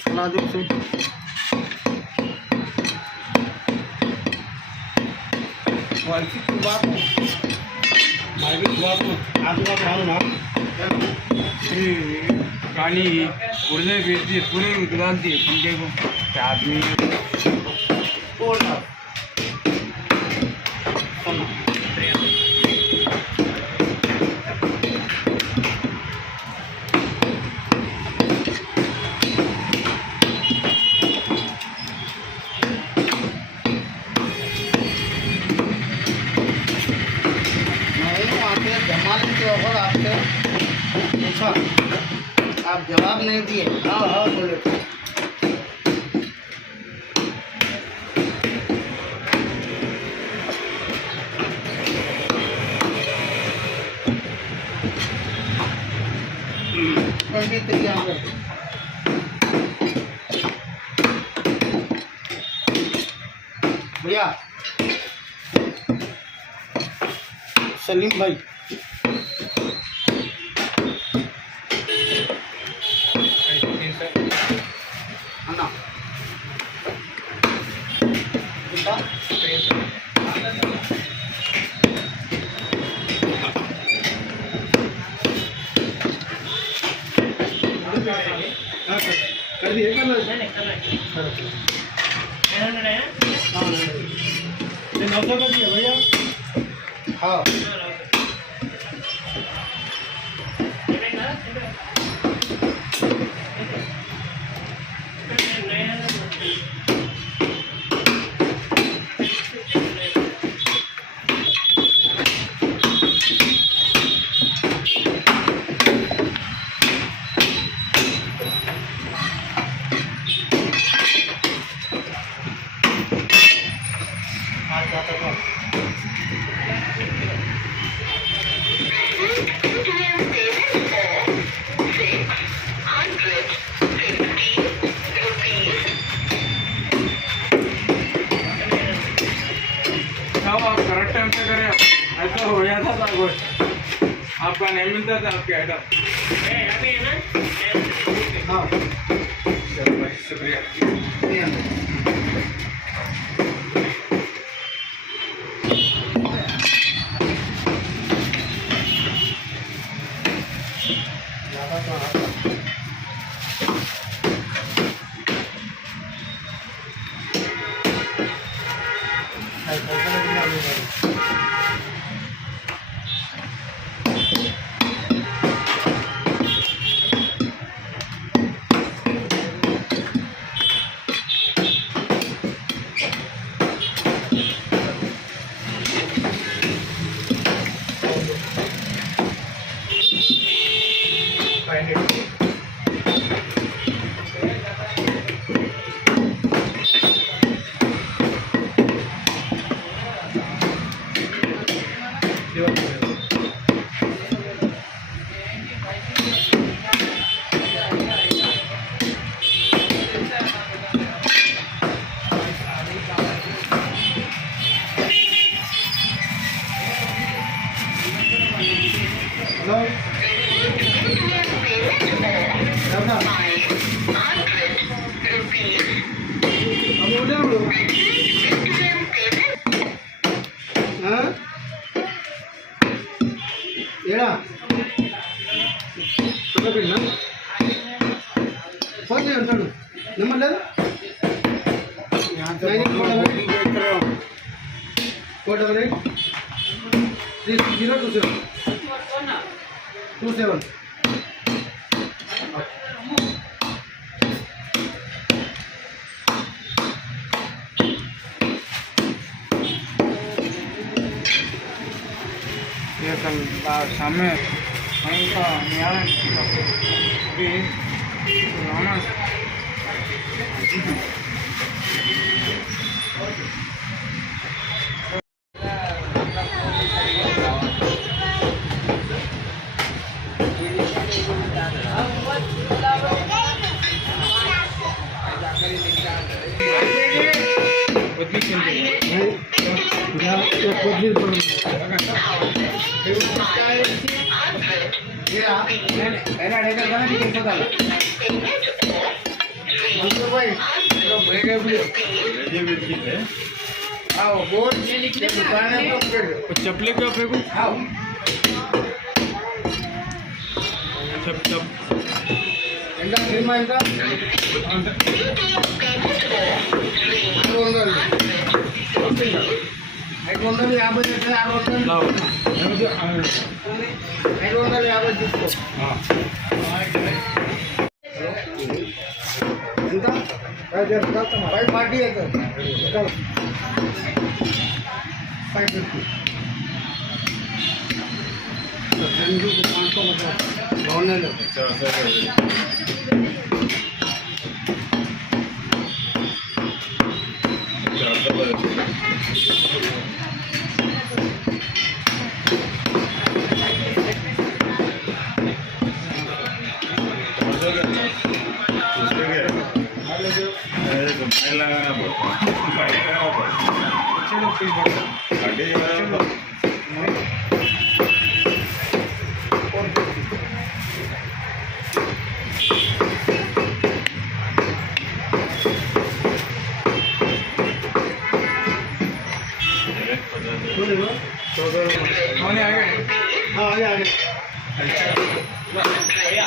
सलाह दे से वाइफी की बात माइक की बात आगे बात मानो ना కానీ उड़ने बेचती है पूरी निकलती है पंखे को क्या आदमी बोलना आपसे पूछा आप जवाब नहीं दिए। हाँ हाँ बोले भैया सलीम भाई कर दिए कर दिया भैया। हाँ करेक्ट टाइम से करें ऐसा हो जाता था कुछ आपका नहीं मिलता था आपके आइटम। हाँ चलो भाई शुक्रिया। फोन नंबर ले 488 ये कल सामने वहीं का न्याय मंजूर भाई चलो ब्रेक है भी ये भी ठीक है आओ बोल दुकान है तो चपले क्यों फेंकू आओ चप चप ఎంత సినిమా ఎంత 550 చెప్తే 550 తీసుకో ఎంత 540 అయితే 550 Boneless. लगाना पड़ता आगे आगे हाँ आगे आगे भैया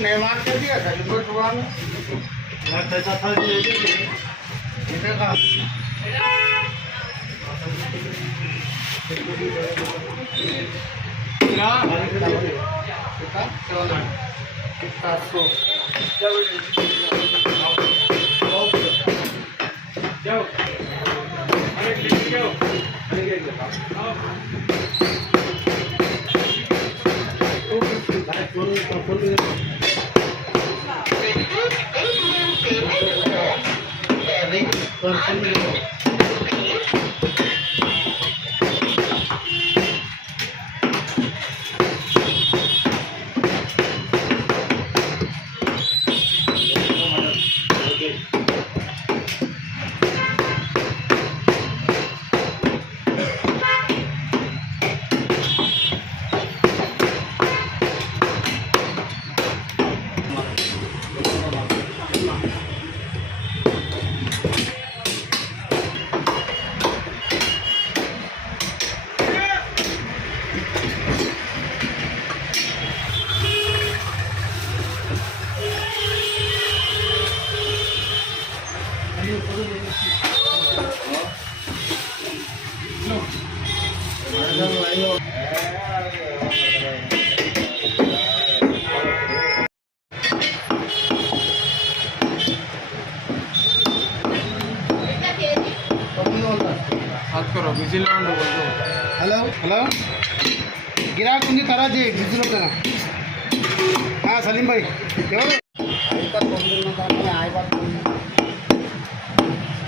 निर्माण कर दिया था पैसा था जाओ बात करो बिजी लो हेलो हेलो गिराक ఉంది తర్వాత బిజీలో కదా సలీం భాయ్ ఎవరు ఇంకా తొందరగా కానీ అయిపోతుంది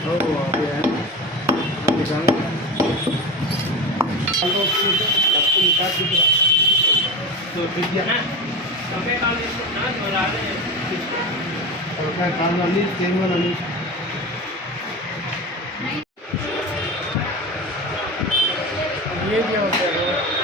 ఓ అదే అదే జాను హలో డబ్బు నికాల్ దిగా तो बिटिया कपे काल ना जोरा दे और का काम वाली तेल वाली ये क्या होता है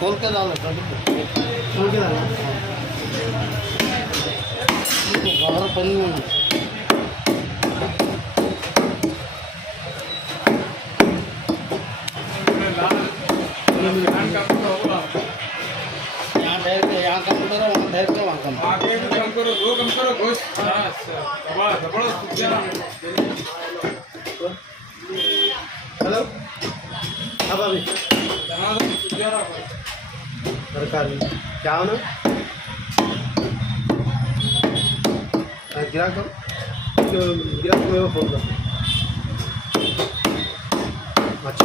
खोल के डालो खोल के डालो बाहर पनी में यहाँ ठहर के यहाँ कम करो वहाँ ठहर के वहाँ कम आगे भी कम करो दो कम करो घुस हेलो अब अभी तरकारी क्या होना गिरा करो गिरा को फोन कर अच्छा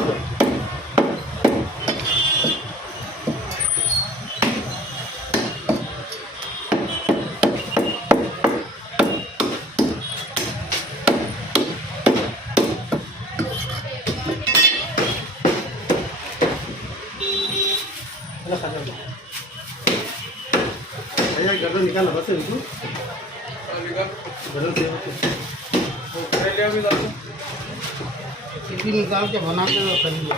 निकालना बस है तू करेलिया भी डालो सीटी निकाल के बनाते हो करेंगे